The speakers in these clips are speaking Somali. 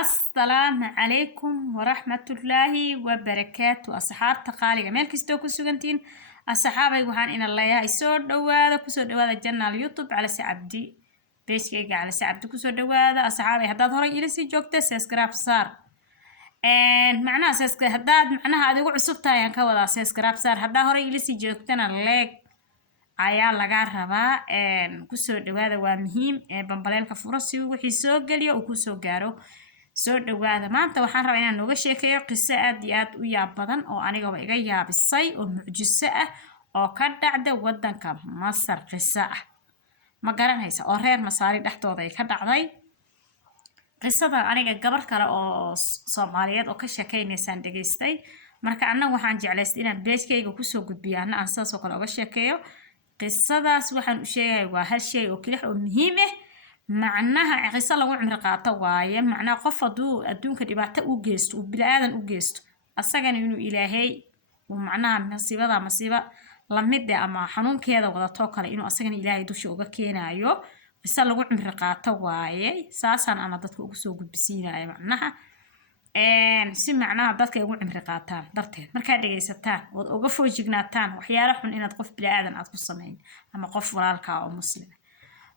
السلام عليكم ورحمة الله وبركاته أصحاب تقاليق ميل كستو كسوغنتين أصحابي وحان إن الله يهي سور دوادا كسور دوادا جنة اليوتيوب على سعبدي بيشكيغا على سعبدي كسور دوادا أصحابي هداد هوري إليسي جوكتا سيسكراب صار معناها هداد معناها أديقو عصبتا يان كودا سيسكراب صار هداد هوري إليسي جوكتنا ليك ayaa laga rabaa ku soo dhawaada waa muhiim bambaleelka furasi wixii soo galiyo uu ku soo gaaro soo dhawaada maanta waxaan rabaa inaan nooga sheekeeyo qiso aad iyo aad u yaab badan oo anigaba iga yaabisay oo mucjiso ah oo ka dhacda wadanka Masar qiso ah ma garanaysa oo reer Masaari dhaxdooda ay ka dhacday qisada aniga gabar kale oo Soomaaliyeed oo ka sheekeynaysan dhageystay marka anagu waxaan jeclaystay inaan beeskayga ku soo gudbiyo aan saas oo kale uga sheekeeyo qisadaas waxaan u sheegay waa hal shay oo kaliya oo muhiim ah macnaha qiso lagu cimri qaato waaye macnaha qof haduu adduunka dhibaato u geysto oo bilaadan u geysto asagana inuu ilaahay oo macnaha masiiba la mid ah ama xanuunkeeda wadato kale inuu asagana ilaahay dusha uga keenayo qiso lagu cimri qaato waaye saasan ana dadka ugu soo gudbisiinayo macnaha si macnaha dadka ugu cimri qaataan darteed marka dhageysataan oo uga foojignaatan waxyaalo xun inaad qof bilaadan aad ku sameyn ama qof walaalka oo muslim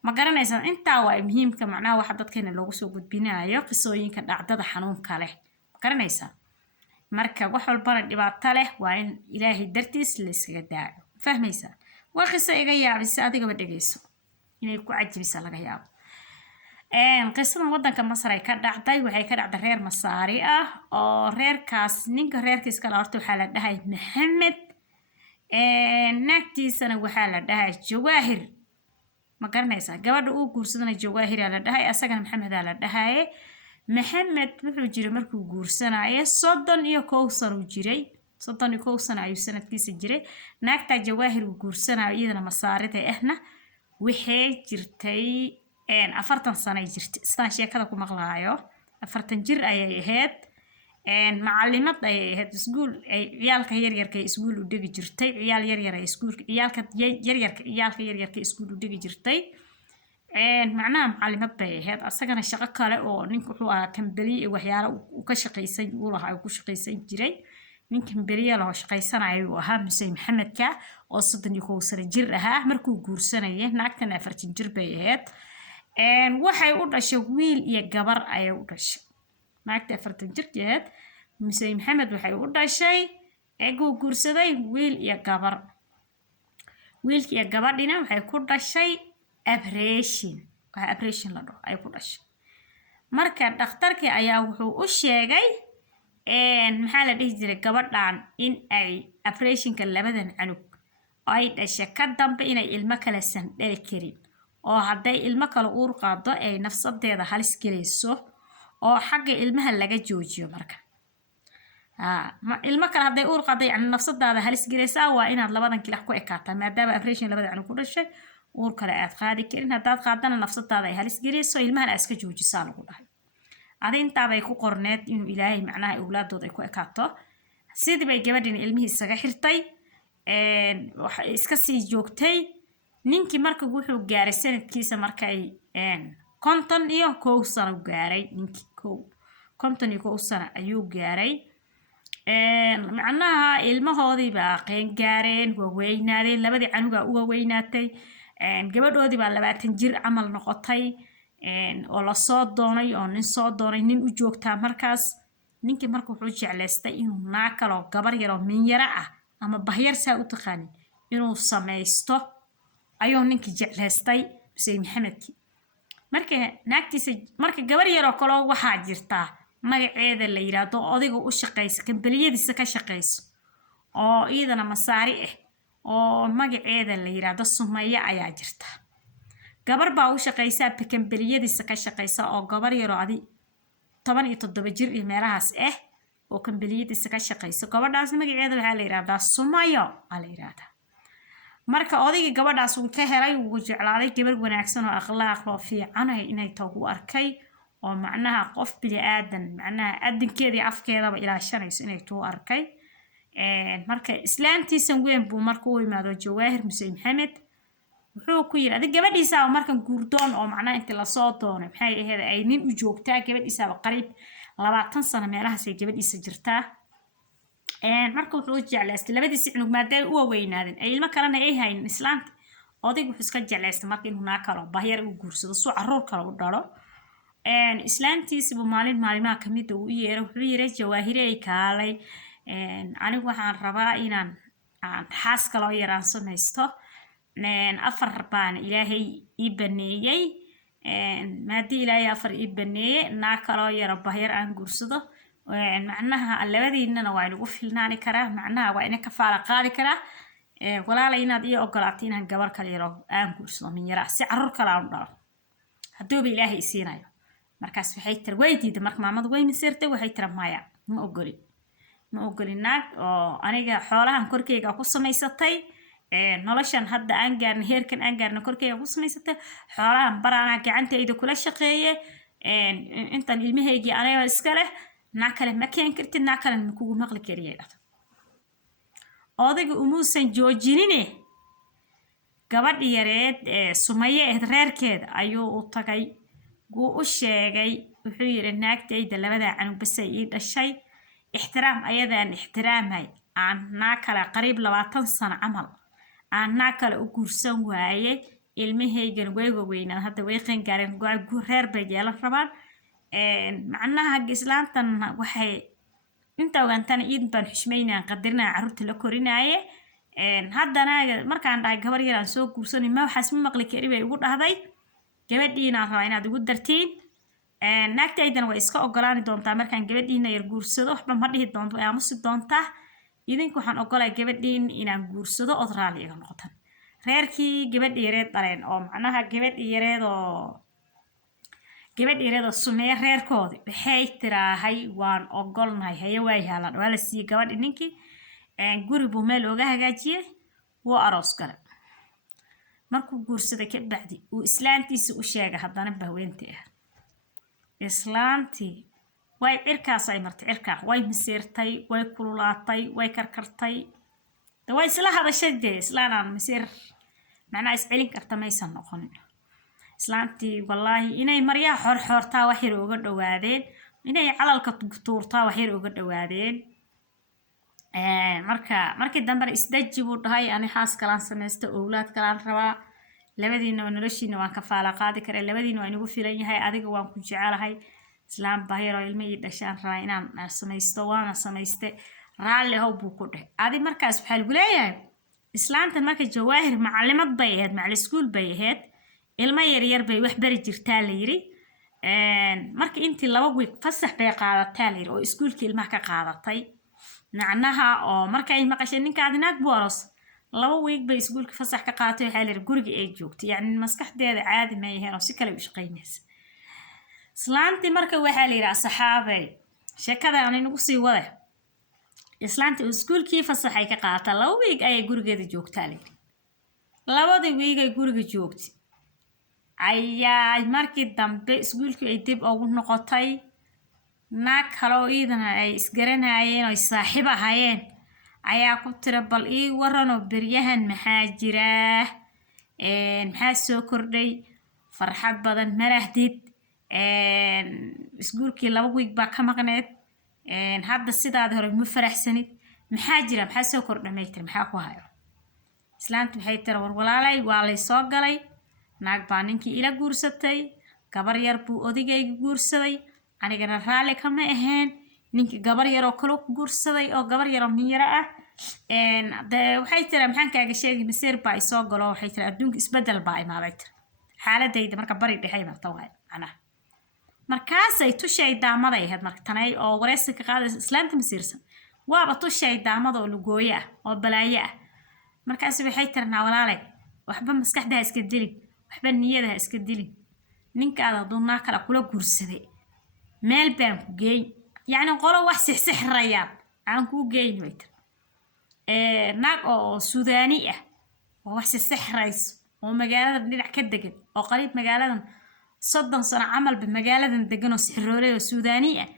ma garanaysan inta waa muhiimka macnaha waxa dadkeena loogu soo gudbinayo qisooyinka dhacdada xanuunka leh ma garanaysan marka wax walba dhibaato leh waa in ilaahay dartiis la iskaga daaco fahmaysan waa qiso iga yaabisa adigaba dhageyso inay ku cajibisa laga yaabo qisadan wadanka Masar ay ka dhacday waxay ka dhacday reer Masaari ah oo reerkaas ninka reerkiisa kala horta waxa la dhahay Maxamed naagtiisana waxa la dhahay Jawaahir ma garanaysaa gabadha uu guursadana Jawaahir la dhahay asagana Maxamed la dhahay Maxamed wuxuu jiray markuu guursanaayo 31 sano jiray 31 sano ayuu sanadkiisa jiray naagta Jawaahir uu guursanaayo iyadana Masaarida ahna waxay jirtay 40 sano jirtay sidaan sheekada ku maqlaayo 40 jir ayay ahayd macallimad ayay ahayd iskuul ay ciyaalka yaryarka iskuul u dhigi jirtay ciyaal yaryar ay iskuulka ciyaalka yaryarka iskuul u dhigi jirtay macnaha macallimad bay ahayd asagana shaqo kale oo ninka wuxuu ahaa kambali waxyaalo uu ka shaqeysay uu lahaa uu ku shaqeysan jiray ninka kambaliya loo shaqeysanayo uu ahaa Musay Maxamedka oo 31 sano jir ahaa markuu guursanayay naagtana 40 jir bay ahayd waxay u dhashay wiil iyo gabar ay u dhashay naagta 40 jirkeed Musay Maxamed waxay u dhashay eegu guursaday wiil iyo gabar wiilka iyo gabadhina waxay ku dhashay operation la dhaho ay ku dhashay marka dhakhtarkii ayaa wuxuu u sheegay maxaa la dhihi jiray gabadhan in ay operationka labadan canug ay dhashay ka dambe inay ilmo kala san dhali karin oo haday ilmo kale uur qaado ay nafsadeeda halis geleyso oo xagga ilmaha laga joojiyo marka ilmo kale haday uur qaado yani nafsadaada halis geleysa waa inaad labadan kilax ku ekaataa maadaama operation labada canug ku dhashay uur kale aad qaadi karin hadaad qaadana nafsadaada ay halis geleyso ilmahan aad iska joojisaa lagu dhahay adi inta bay ku qorneed inuu ilaahay macnaha awlaadooda ay ku ekaato sidii bay gabadhin ilmihii isaga xirtay waxa iska sii joogtay ninkii marka wuxuu gaaray sanadkiisa markay 51 sano gaaray ninkii 51 sano ayuu gaaray macnaha ilmahoodii baa qeen gaareen waa weynaadeen labadii canuga uga weynaatay gabadhoodii baa 20 jir amal noqotay oo la soo doonay oo nin soo doonay nin u joogtaa markaas ninkii marka wuxuu jeclaystay inuu naakalo gabar yar oo min yara ah ama bahyar saa u taqaan inuu sameysto ayuu ninkii jeclaystay Musay Maxamedki marka naagtiisa marka gabar yar oo kale waxa jirta magaceeda la yiraahdo odiga u shaqeysa kambaliyadiisa ka shaqeyso oo iyadana Masaari ah oo magaceeda la yiraahdo Sumaya ayaa jirta gabar baa u shaqeysa kambaliyadiisa ka shaqeysa oo gabar yar oo adi 17 jir iyo meelahaas ah oo kambaliyadiisa ka shaqeyso gabadhaas magaceeda waxa la yiraahdaa Sumaya la yiraahdaa marka odayga gabadhaas uu ka helay uu jeclaaday gabar wanaagsan oo akhlaaq loo fiican inay tagu arkay oo macnaha qof bili aadan macnaha adinkeedii afkeeda ba ilaashanayso inay tuu arkay marka islaantiisan weyn buu markuu yimaado Jawaahir Musay Maxamed wuxuu ku yiri adig gabadhiisa markan guurdoon oo macnaa inta la soo doonay maxay ahayd ay nin u joogtaa gabadhiisa qariib 20 sano meelahaas ay gabadhiisa jirtaa marka wuxuu jeclaystay labadiisa cunug maadaama uu weynaadeen ay ilmo kalena ay hayn islaamka odaygu wuxuu iska jeclaystay markii inuu naa kalo bahyar u guursado soo caruur kale u dhalo islaantiisa buu maalimaha kamid uu yeeray wuxuu yiri jawaahire ay kaalay anigu waxaan rabaa inaan xaas kale oo yaraan samaysto afar baan ilaahay ii baneeyay maadii ilaahay afar ii baneeyay naa kale oo yar bahyar aan guursado macnaha labadiinana waa inagu filnaani karaa macnaha waa ina ka faala qaadi karaa walaalay inaad ii ogolaatay inaan gabar kale yaro aan guursado min yara si caruur kale aan dhalo haddooba ilaahay siinayo markaas waxay tir weydiida marka maamadu way misirtay waxay tir maya ma ogoli naag oo aniga xoolahan korkeyga ku samaysatay noloshan hadda aan gaarna heerkan aan gaarna korkeyga ku samaysatay xoolahan baraana gacantayda kula shaqeeye intan ilmaheygii aniga iska leh naa kale ma keen kartid naa kale ma kugu maqli kariyay odayga umuusan joojinine gabadhi yareed Sumaye reerkeeda ayuu u tagay guu u sheegay wuxuu yiri naagtayda labada canug bas ay dhashay ixtiraam ayadaan ixtiraamay aan naa kale qariib 20 sano camal aan naa kale u guursan waaye ilmahaygan way weynaan hadda way qan gaareen reer bay yeelan rabaan macnaha islaantan waxay inta ogaantana iid baan xushmeynaa qadirnaa caruurta la korinaaye haddana markaan dhahay gabar yar aan soo guursanay ma waxaas ma maqli kari bay ugu dhahday gabadhiina rabaa inaad ugu dartiin naagtaydana way iska ogolaani doontaa markaan gabadhiina yar guursado waxba ma dhihi doonto ay aamusi doontaa idinku waxaan ogolay gabadhiin inaan guursado oo raali iga noqotan reerkii gabadhi yareed dhaleen oo macnaha gabadhi yareed oo Sumaye reerkoodi waxay tiraahay waan ogolnahay haye way haalan waa la siiyay gabadhi ninkii guri buu meel uga hagaajiyay wuu aroos galay markuu guursaday ka bacdi uu islaantiisa u sheegay haddana bahweyntii islaantii way cirkaas ay martay cirkaa way masiirtay way kululaatay way karkartay way isla hadashay islaanaan masiir macnaa iscelin karta maysan noqonin islaantii wallaahi inay maryaa xorxortaa wax yar uga dhawaadeen inay calalka tuurtaa wax yar uga dhawaadeen markii dambe isdaji buu dhahay ani xaas kalaan samaysto awlaad kalaan rabaa labadiina noloshiina waan ka faala qaadi karaa labadiina waa inagu filan yahay adiga waan ku jecelahay islaam baahiro ilmo ii dhashaan rabaa inaan samaysto waana samayste raalli how buu ku dhahay adi markaas waxaa lagu leeyahay islaantan marka jawaahir macalimad bay ahayd macali iskuul bay ahayd ilmo yaryar bay wax bari jirtaa la yiri marka intii 2 week fasax bay qaadataa la yiri oo iskuulka ilmaha ka qaadatay macnaha oo markay maqashay ninkaadi naag booros 2 week bay iskuulka fasax ka qaadatay waxa la yiri guriga ay joogtay yani maskaxdeeda caadi ma yahay oo si kale u shaqeynaysa islaantii marka waxa la yiri asxaabay sheekada aan inagu sii wada islaantii iskuulkii fasax ay ka qaadatay 2 week ay gurigeeda joogtaa la yiri 2 week ay guriga joogtay ayaa markii dambe iskuulkii ay dib ugu noqotay naag kale oo iidana ay isgaranayeen oo saaxiib ahaayeen ayaa ku tira bal ii waran oo beryahan maxaa jira maxaa soo kordhay farxad badan marahdid iskuulkii 2 week baa ka maqneed hadda sidaad hore ma faraxsanid maxaa jira maxaa soo kordhay meeytir maxaa ku hayo islaantu waxay tira war walaalay waa lay soo galay naag baa ninkii ila guursatay gabar yar buu odigayga guursaday anigana raali kama ahayn ninkii gabar yar oo kale guursaday oo gabar yar oo miyara ah waxay tira maxaan kaaga sheegay masiir baa soo galo waxay tira adduunka isbedel baa imaaday xaaladayda marka bari dhahay marta waay ana markaas ay tushay daamada ahayd marka tanay oo wareysi ka qaaday islaanta masiirsan waaba tushay daamada oo lugooya oo balaayo ah markaas waxay tirnaa walaalay waxba maskaxda iska dilin waxba niyada iska dilin ninkaada doonaa kala kula guursaday meel baan ku geey yani qolo wax sixraya aan ku geey wayt naag oo Suudaani ah oo wax sixrays oo magaalada dhinac ka degan oo qariib magaaladan 30 sano camal ba magaaladan degan oo sixroolay oo Suudaani ah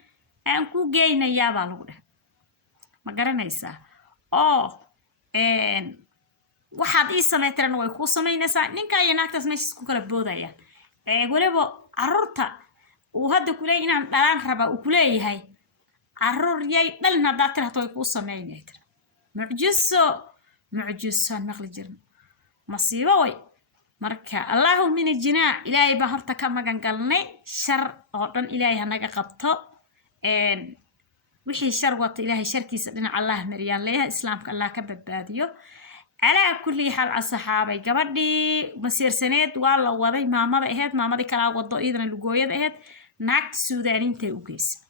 aan ku geeynayaa baa lagu dhahay ma garanaysaa oo waxaad ii sameeytaan way ku sameynaysaa ninka iyo naagtaas meesha ku kala boodayaan waliba carruurta uu hadda ku leeyahay inaan dhalaan raba uu ku leeyahay carruur yay dhalin haddaad tiraahdo way ku sameynayaan mucjiso naqli jirna masiibo way marka allahu min jinaa ilaahay baa horta ka magan galnay shar oo dhan ilaahay hanaga qabto wixii shar wata ilaahay sharkiisa dhinaca allah mariyaan leeyahay islaamka allah ka badbaadiyo calaa kulli xaal asxaabay gabadhii masiirsaneed waa la waday maamada ahayd maamadii kala wado idana lugooyada ahayd naagta suudaanintay u geysay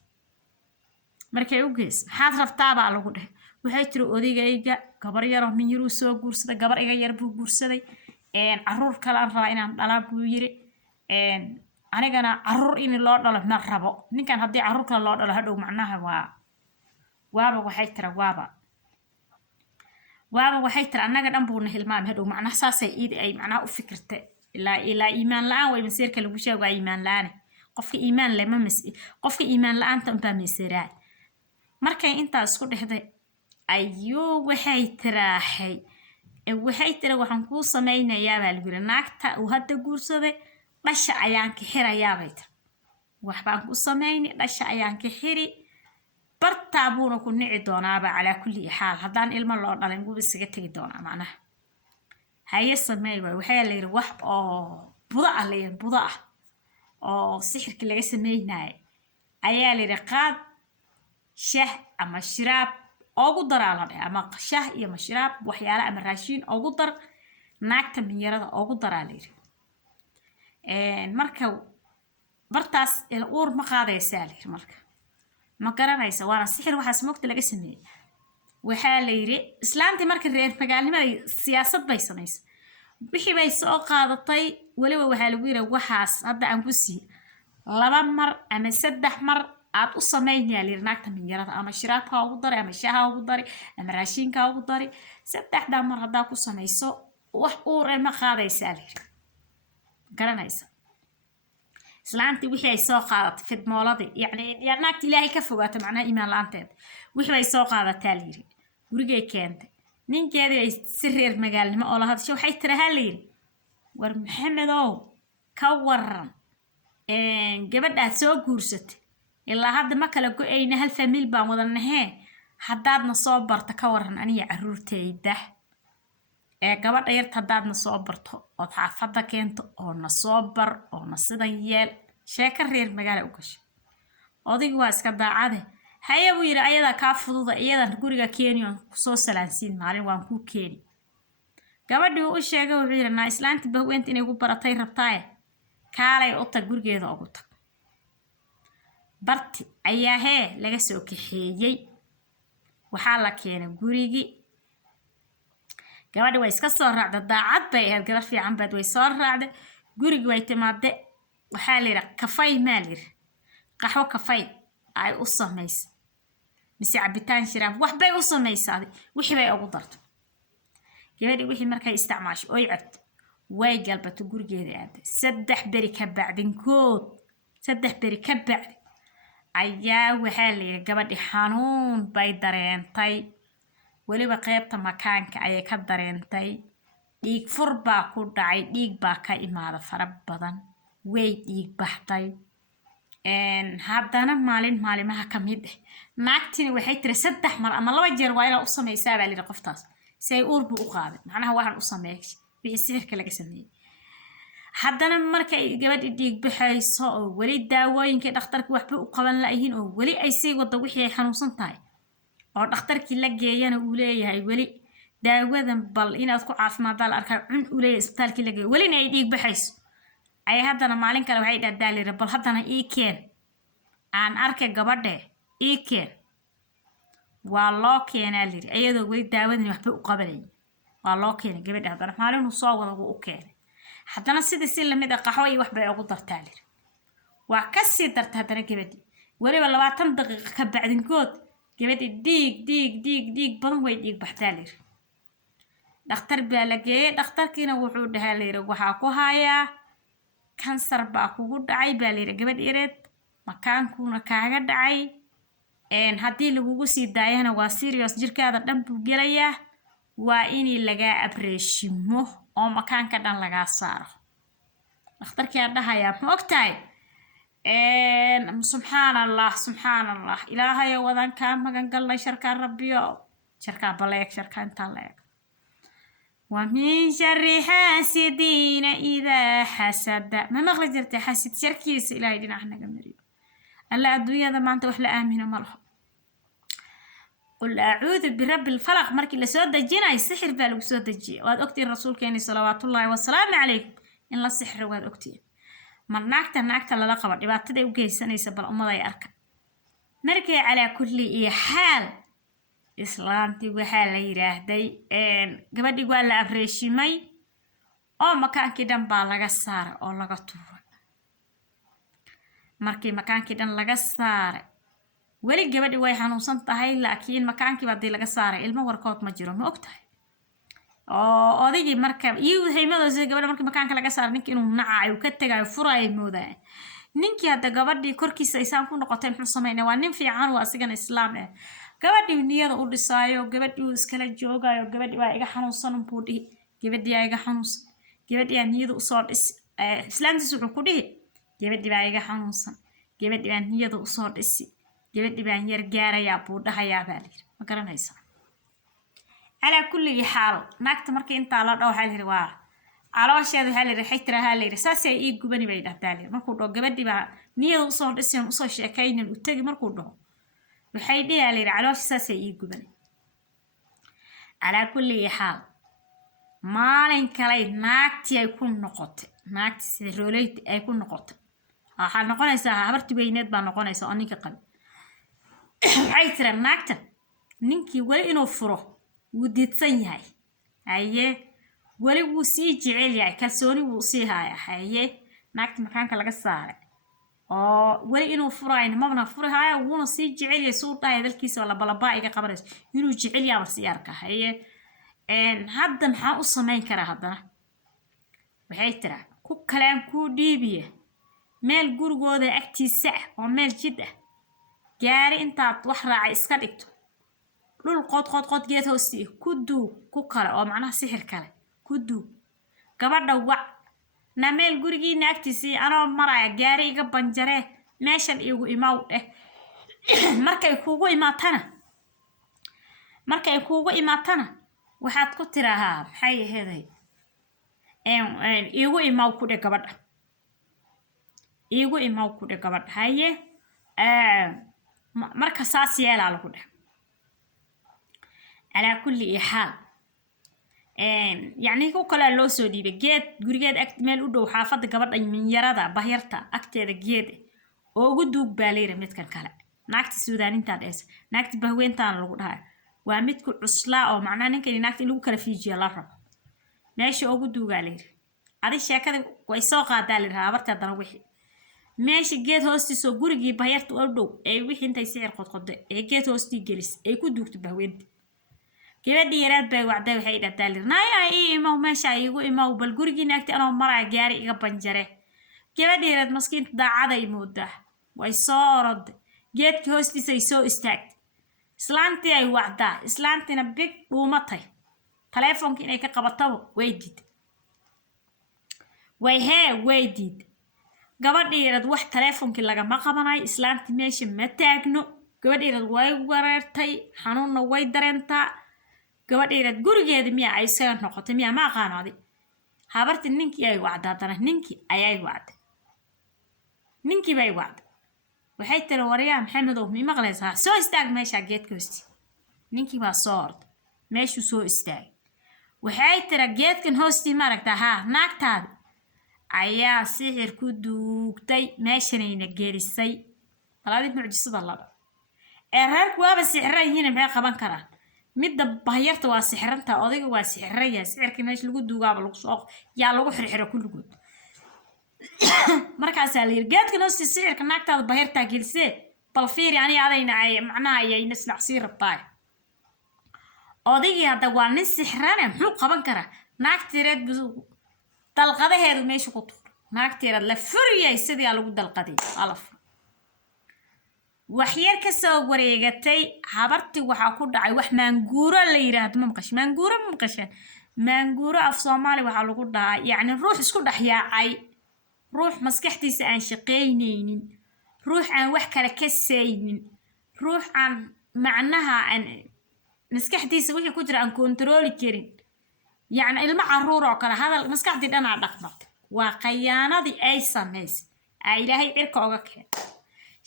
markay u geysay maxaad rabtaa baa lagu dhahay waxay tiri odaygayga gabar yaroo min yaruu soo guursaday gabar iga yar buu guursaday carruur kale aan rabaa inaan dhalaa buu yiri anigana carruur in loo dhalo ma rabo ninkan haddii carruur kale loo dhalo hadhow macnaha waaba waxay tira waaba waxay tira annaga dhan buuna hilmaam hadhow macnaha saasay ay macnaha u fikirtay ilaa iimaan la-aan way masiirka lagu sheego waa iimaan la-aan qofka iimaan leh qofka iimaan la-aanta unbaa masiiraa markay intaa isku dhexday ayuu waxay tira waxaan kuu sameynayaa baa lagu yiri naagta uu hadda guursaday dhasha ayaan ka xirayaa bay tiri waxbaan ku sameynay dhasha ayaan ka xiri bartaa buuna ku nici doonaaba calaa kulli xaal haddaan ilmo loo dhalin wuu isaga tegi doonaa macnaha haye sameey waay waxaa la yiri wax oo buda ah oo sixirka laga sameynaayo ayaa la yiri qaad shah ama shiraab ugu daraa la dhahay ama shah iyo mashraab waxyaala ama raashin ugu dar naagta minyarada ugu daraa la yiri marka bartaas uur ma qaadaysaa la yiri marka ma garanaysa waana sixir waxaas moogta laga sameeyay waxaa la yiri islaantii marka reer magaalnimada siyaasad bay samaysay wixii bay soo qaadatay waliba waxaa lagu yiri waxaas hadda aan ku sii 2 mar ama 3 mar aad u sameynaya la yiri naagta minyarada ama shiraabka ugu daray ama shaha ugu daray ama raashinka ugu daray 3 mar haddaa ku samayso wax uur ma qaadaysaa la yiri garanaysa islaantii wixii ay soo qaadatay fidmooladii yacni naagta ilaahay ka fogaatay macnaha iimaan la-aanteed wixii bay soo qaadataa la yiri gurigay keentay ninkeedii ay si reer magaalnimo oo la hadashay waxay tirahaa la yiri war maxamedow ka waran gabadhaad soo guursatay ilaa hadda ma kala go-ayna hal famil baan wadanahe haddaadna soo barta ka waran aniga carruurtayda gabadha yarta haddaadna soo barto ood xaafadda keento oo na soo bar oo na sidan yeel sheeko reer magaala u gashay odaygu waa iska daacade haye buu yiri ayadaa kaa fududa iyadan guriga keeni oon kusoo salaansiin maalin waan kuu keeni gabadhii u sheegay wuxuu yiri naa islaanti bahweynta inay ugu baratay rabtaaye kaalay u tag gurigeeda ugu tag barti ayaa laga soo kaxeeyey waxaa la keenay gurigii gabadhi way iska soo raacday daacad bay ahayd gabar fiican baad way soo raacday gurigii way timaadday waxaa la yiri kafay maa la yiri qaxwo kafay ay u samaysay mise cabitaan shiraab waxbay u samaysay wixii bay ugu darto gabadhi wixii markay isticmaashay oy cabto way galbato gurigeeda aaday 3 beri ka bacdinkood 3 beri ka bacdi ayaa waxaa la yiri gabadhi xanuun bay dareentay waliba qaybta makaanka ayay ka dareentay dhiig fur baa ku dhacay dhiig baa ka imaada fara badan way dhiig baxday haddana maalimaha ka mid ah naagtini waxay tiri 3 mar ama 2 jeer waa inaa u samaysaa baa la yiri qoftaas si ay uur buu u qaaday macnaha waxaan u sameeyay wixii sixirka laga sameeyay haddana markay gabadhi dhiig baxayso oo weli daawooyinkii dhakhtarkii waxba u qaban laayihiin oo weli ay sii wada wixii ay xanuunsan tahay oo dhakhtarkii la geeyana uu leeyahay weli daawadan bal inaad ku caafimaadaan arkaa cun u leeyahay isbitaalkii la geeyo welina ay dhiig baxayso ay haddana maalin kale waxay dhahdaa la yiri bal haddana ii keen aan arkay gabadhe ii keen waa loo keenaa la yiri iyadoo weli daawadan waxba u qabanay waa loo keenay gabadha haddana maalin uu soo wada uu keenay haddana sidii si lamid ah qaxwo iyo waxbay ugu dartaa la yiri waa ka sii darta haddana gabadhi weliba 20 daqiiqo ka bacdinkood gabadhi dhiig badan way dhiig baxtaa la yiri dhakhtar baa la geeyay dhakhtarkiina wuxuu dhahaa la yiri waxaa ku hayaa kansar baa kugu dhacay baa la yiri gabadh yareed makaankuna kaaga dhacay haddii lagugu sii daayana waa serious jirkaada dhan buu gelayaa وإني لقى أبريشمه أو مكان كدن لقى صار أختار كده يا موقتاي سبحان الله سبحان الله إلهي وذن كان مكان قال لي شركة ربي شركة بلاك شركة انتلاك ومن شر حاسدين إذا حسد ما مغلق جرت حاسد شركيس إلهي دينا احنا قمريو ألا الدنيا ذا ما أنت وحلا آمين ومرحب قل أعوذ برب الفلق مركي لسود الجنة السحر بالو سود الجي واد أكتي الرسول كيني صلوات الله والسلام عليكم إن الله السحر واد أكتي من ناكتا للقبر يبقى تدي وجيسان يسبب الأمة ذي أركا مركي على كل حال إسلامتي وحال يراهدي قبل يقول لا أبريشي مي أو مكان كده مبالغ السار أو لغة طورة markii makaankii dhan laga saaray weli gabadhi way xanuunsan tahay laakiin makaankii baadii laga saaray ilmo warkood ma jiro ma ogtahay oo odaygii marka iyo haymadooda gabadha markii makaanka laga saaray ninkii inuu nacay uu ka tagay furay moodaa ninkii hadda gabadhii korkiisa aysan ku noqotay muxuu sameeyay waa nin fiican waa asigan islaam ah gabadhii niyada u dhisaayo gabadhii uu iskala joogayo gabadhii waa iga xanuunsan buu dhihi gabadhii ay iga xanuunsan gabadhii niyada u soo dhis islaamtiisu wuxuu ku dhihi gabadhii baa iga xanuunsan gabadhii baan niyada u soo dhisi gabadhii baan yar gaarayaa buu dhahayaa baa liir ma garanaysa ala kulli xaal naagta markii inta la dhaw waxa liir waa caloosheedu waxa liir xitiraha liir saasay ii gubani bay dhahdaa liir markuu dhaw gabadhii baa niyada u soo dhisi u soo sheekaynin u tagi markuu dhaw waxay dhigaa liir caloosh saasay ii gubani ala kulli xaal maalin kale naagtii ay ku noqotay naagtii sida rooleyt ay ku noqotay waxaa noqonaysaa habartii weyneed baa noqonaysa oo ninka qabi waxay tira naagta ninkii weli inuu furo wuu diidsan yahay haye weli wuu sii jecel yahay kalsooni wuu sii haya haye naagta makaanka laga saaray oo weli inuu furayna mabna furi haya wuuna sii jecel yahay suu dhahay dalkiisa la balabaa iga qabanayso inuu jecel yahay si arka haye hadda maxaa u sameyn karaa haddana waxay tira ku kalaan ku dhiibiya meel gurigooda agtiisa oo meel jid ah gaari intaad wax raacay iska dhigto dhul qod geed hoosti ku duug ku kale oo macnaha sixir kale ku duug gabadha wac na meel gurigiina agtiisii anoo maraya gaari iga banjare meeshan igu imaaw markay kuugu imaatana waxaad ku tirahaa maxay ahayd igu imaaw ku dhig gabadha igu imaaw ku dhig gabadha haye marka saas yeelaa lagu dheh ala kulli xaal يعني كو كلا لو سو ديبه geed gurigeed ag meel u dhow xaafada gabadha minyarada bahyarta agteeda geed oo ugu duug baaleer midkan kale naagta suudaaninta dhees naagta bahweentaan lagu dhahay waa mid ku cusla oo macnaa ninkan naagta lagu kala fiijiyo la rabo meesha ugu duugaaleer adi sheekada way soo qaadaa leer habarta dana wixii meesha geed hoostiisa gurigii bahyarta u dhow ee wixii intay sicir qodqoday ee geed hoostii gelis ay ku duugto bahweenta gabadhi yaraad bay wacday waxay dhahdaa leer naaya iimaw meesha igu imaw bal gurigii naagta anoo maraa gaari iga banjare gabadhi yaraad maskiinta daacada ay moodaa way soo orod geedkii hoostiisa ay soo istaagtay islaantii ay wacdaa islaantina big dhuumatay telefoonka inay ka qabataba way diid gabadhi yaraad wax telefoonkii lagama qabanayo islaantii meesha ma taagno gabadhi yaraad way wareertay xanuunna way dareentaa gabadhi yaraad gurigeeda miya ay soo noqotay miya ma aqaanadi habartii ninkii ay wacdaadana ninkii ayay wacday ninkii bay wacday waxay tiri wariyaa maxamedow mi maqlaysaa soo istaag meesha geedka hoosti ninkii baa soo orday meeshuu soo istaagay waxay tiri geedkan hoosti ma aragtaa haa naagtaada ayaa sixir ku duugtay meeshanayna geerisay balaadii mucjisada laba ee reerku waaba sixran yihiin maxay qaban karaan midda bahyarta waa sixranta odayga waa sixraya sixirka meesha lagu duugaaba lagu soo yaa lagu xirxiro kulligood markaas la yiri geedkan hoosti sixirka naagtaada bahyarta gelisay bal fiir yani adayna ay macnaha ay nasnacsi rabtaa odayga hadda waa nin sixrana muxuu qaban karaa naagtireed dalqadaheedu meesha ku tuur naagtireed la furiyay sidii lagu dalqaday alaf waxyar ka soo wareegatay habartii waxaa ku dhacay wax maanguuro la yiraahdo ma maqashay maanguuro af Soomaali waxaa lagu dhahay yacni ruux isku dhex yaacay ruux maskaxdiisa aan shaqeynaynin ruux aan wax kale ka saynin ruux aan macnaha aan maskaxdiisa wixii ku jira aan kontrooli karin yacni ilmo caruur oo kale hadal maskaxdii dhanaa dhaqmat waa khiyaanadii ay samaysay ay ilaahay cirka uga keenay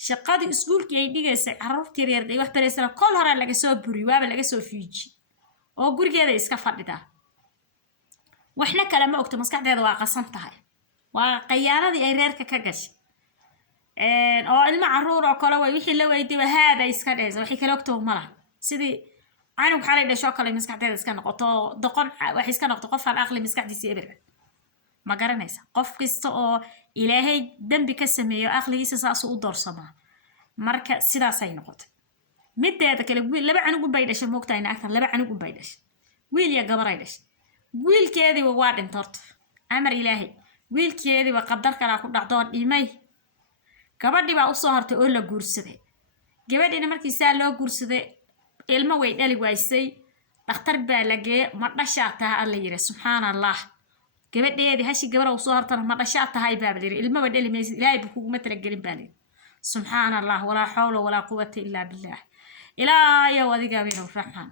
shaqadii iskuulkii ay dhigaysay carruurtii yaryar ay wax baraysana kol hore laga soo buri waaba laga soo fiiji oo gurigeeda iska fadhida waxna kale ma ogto maskaxdeeda waa qasan tahay waa khiyaanadii ay reerka ka gashay oo ilmo caruur oo kale way wixii la weydiiba haada iska dhaysa wixii kale ogto ma laha sidii canug xalay dhasho kale maskaxdeeda iska noqoto doqon wax iska noqoto qof aan aqli maskaxdiisa eber ma garanaysa qof kasta oo ilaahay dambi ka sameeyo aqligiisa saas u doorsamaa marka sidaas ay noqotay mideeda kale wiil laba canug bay dhashay moogtahay naagtan laba canug bay dhashay wiil iyo gabar ay dhashay wiilkeedii waa dhintorto amar ilaahay wiilkeedii waa qadar kala ku dhacdo dhimay gabadhii baa u soo hartay oo la guursaday gabadhiina markii saa loo guursaday ilmo way dhali waysay dhakhtar baa la geeyay ma dhashaa tahay alla yiri subxaanallah gabadheedii hashi gabar u soo hartana ma dhashaa tahay baa la yiri ilmo way dhali maysid ilaahay buu kugu matala gelin baa la yiri subxaanallah walaa xawla walaa quwwata illaa billah ilaahay wadiga binu rahman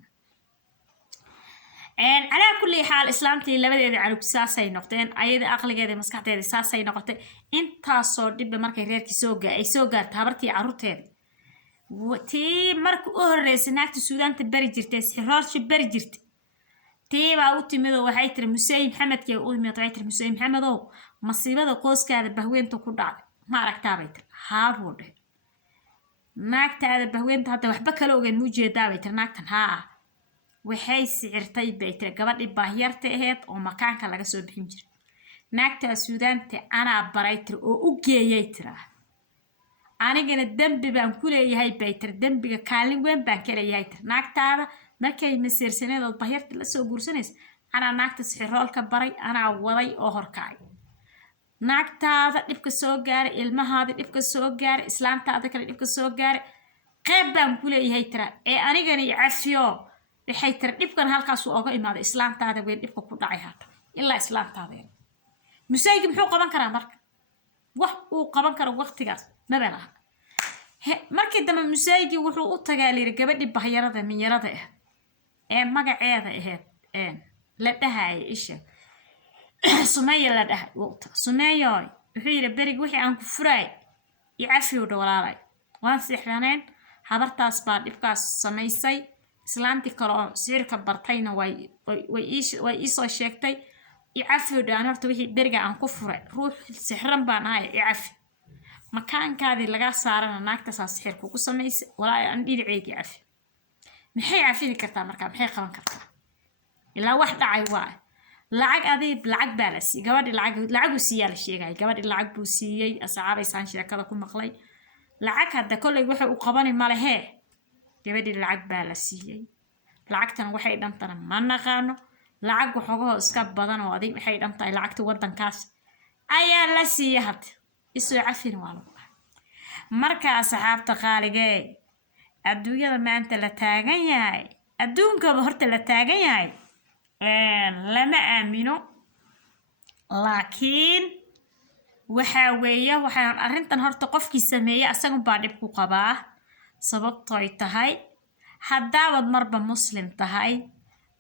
على كل حال إسلامتي لبدي على ساسي نقطين أيد أقل جد مسكت هذه ساسي نقطة أنت صور دب مركي غير كسوجا أي سوجا تابرتي عروتين وتي مرك أهرس إنك السودان تبري جرت سحرار شبري جرت تي بعوتي مذو وحيتر مسيء محمد كي أقول ميطعيتر مسيء محمد أو مصيبة ذو قوس كذا بهوين تقول عاد ما ركتابيتر هارود ناك هذا بهوين هذا وحبك لو جن موجي دابيتر ناك ها waxay sicirtay baytay gabadhii baahiyarta ahayd oo makaanka laga soo bixin jiray naagta Suudaanta ana baraytir oo u geeyay tira anigana dambi baan ku leeyahay baytir dambiga kaalin weyn baan ka leeyahay tir naagtaada markay masiirsaneed oo baahiyarta la soo guursanaysa ana naagta sixiroolka baray ana waday oo horkacay naagtaada dhibka soo gaaray ilmahaada dhibka soo gaaray islaantaada kale dhibka soo gaaray qayb baan ku leeyahay tira ee anigana cafiyo waxay tir dhibkan halkaas uu uga imaaday islaantaada weyn dhibka ku dhacay hada ilaa islaantaada musayga muxuu qaban karaa marka wax uu qaban karo waqtigaas ma balaha markii dambe musaygi wuxuu u tagaaliyay gabadhii bahyarada minyarada ah ee magaceeda ahayd la dhahay isha Sumeeya la dhahay Sumeeyo wuxuu yiri berig wixii aan ku furay i cafiyo walaalay waan sixraneen habartaas baa dhibkaas samaysay islaanti kale oo sirka bartayna way isoo sheegtay i cafiyo dhaan horta wixii beriga aan ku furay ruux sixran baan ahay i cafi makaankaadii laga saarana naagta sixir ku samaysay walaa aan dhinaceegi cafi maxay cafidi kartaa marka maxay qaban kartaa ilaa wax dhacay waa lacag adii lacag baa si gabadhi lacag uu siiyay la sheegay gabadhi lacag buu siiyay asxaabaysan sheekada ku maqlay lacag hadda kulay waxa uu qabanay ma lehe gabadhi lacag baa la siiyay lacagtan waxay dhantaan ma naqaano lacag waxooga iska badan oo adig waxay dhantahay lacagta wadankaas ayaa la siiyay had isoo cafin walaal marka asxaabta qaaligay adduunyada maanta la taagan yahay adduunka horta la taagan yahay lama aamino laakiin waxa weeye waxaan arintan horta qofkii sameeyay asagu baa dhib ku qabaa sababtoo ay tahay haddaad marba muslim tahay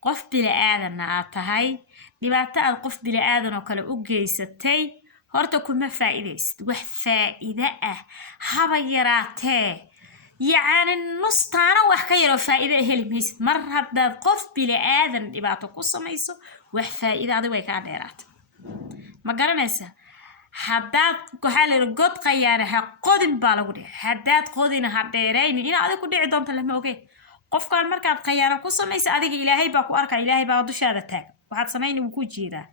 qof bila aadan aad tahay dhibaato aad qof bila aadan oo kale u geysatay horta kuma faa'iideysid wax faa'iido ah haba yaraatee يعني نصتانا وحكاية فائدة هلي ميسد مر هداد قف بلا آذن إباتو قصة ميسو وحفائدة هذا ويكا ديرات ما قرنسا هداد كحالي رقود قيانة قودن بالغودي هداد قودن هديرين إنا هذا كودي عدون تلهم اوكي قف كان مركب قيانة قصة ميسا هذيك إلهي باكو أركا إلهي باكو دوش هذا تاك وحاد سميني وكو جيدا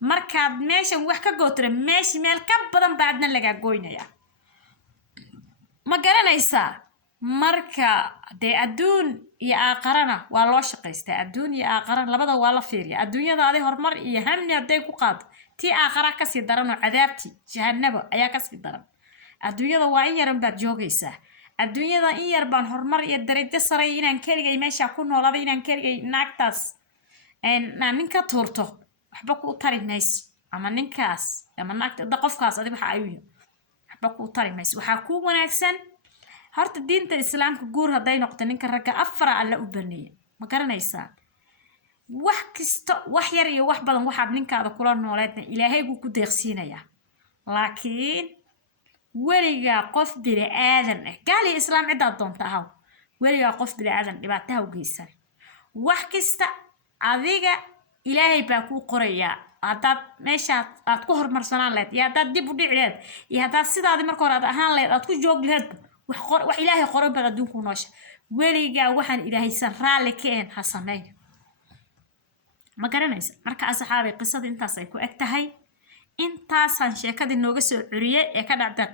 مركب ماشي وحكا قوتر ماشي مالكب بدن بعدنا لقا قوينة يا ما قرنسا marka de adduun iyo aakhirana waa loo shaqeystaa adduun iyo aakhirana labada waa la fiiriyaa adduunyada aday horumar iyo hamni haday ku qaado tii aakhira ka sii daran oo cadaabti jahannabo ayaa ka sii daran adduunyada waa in yaran baad joogaysaa adduunyada in yar baan horumar iyo darajo saray inaan keligay meesha ku noolada inaan keligay naagtaas ninka tuurto waxba ku tari mayso ama ninkaas ama naagta qofkaas adiga waxa ayuu waxba ku tari mayso waxa ku wanaagsan horta diinta islaamka guur haday noqdo ninka ragga afar alla u baneeyay ma garanaysaa wax kasta wax yar iyo wax badan waxaad ninkaada kula nooleedna ilaahay ku deeqsiinaya laakiin weliga qof bini aadan gaali islaam cid aad doonta ahaw weliga qof bini aadan dhibaato u geysan wax kasta adiga ilaahay baa ku qoraya hadaad meesha aad ku hormarsanaan leed iyo hadaad dib u dhici leed iyo hadaad sidaadi marka hore aad ahaan leed aad ku joog leed wax ilaahay qoray baa adduunku noosha weliga waxaan ilaahay san raali ka een ha sameyn ma garanaysa marka asxaabay qisada intaas ay ku eg tahay intaasaan sheekadii nooga soo curiyay ee ka dhacday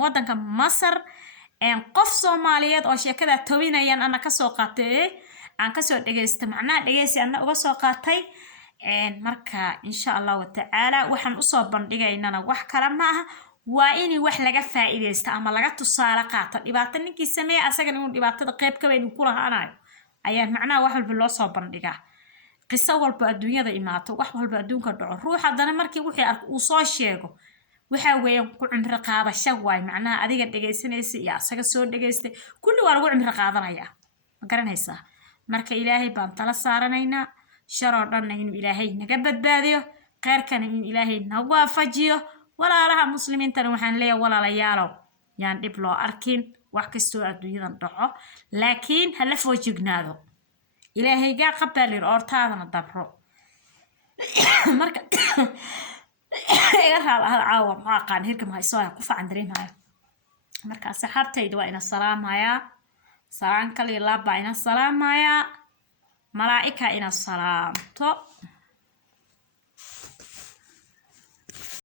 wadanka Masar qof Soomaaliyeed oo sheekada tawinayaan ana ka soo qaatay aan ka soo dhageystay macnaa dhageysi ana uga soo qaatay marka insha Allah ta'ala waxaan u soo bandhigaynaa wax kala ma aha waa in wax laga faa'iideysto ama laga tusaale qaato dhibaato ninkii sameeyay asaga inuu dhibaatada qayb ka weyn ku lahaanayo ayaa macnaa wax walba loo soo bandhigaa qiso walba adduunyada imaato wax walba adduunka dhaco ruux hadana markii wixii uu soo sheego waxa weeyaan ku cimri qaadasho waay macnaa adiga dhageysanaysa iyo asaga soo dhageystay kulli waa lagu cimri qaadanaya ma garanaysaa marka ilaahay baan tala saaranaynaa sharo dhan inuu ilaahay naga badbaadiyo qeyrkana in ilaahay nagu waafajiyo walaalaha muslimiintana waxaan leeyahay walaalayaalow yaan dhib loo arkin wax kastoo adduunyadan dhaco laakiin hala foojignaado ilaahay gaa qabalir ortaadana dabro marka iga raal caawa ma aqaan hirka ma soo ku fiican dareemayo marka saxaabtayda waa ina salaamaya salaan kale laaba ina salaamaya malaa'ika ina salaamto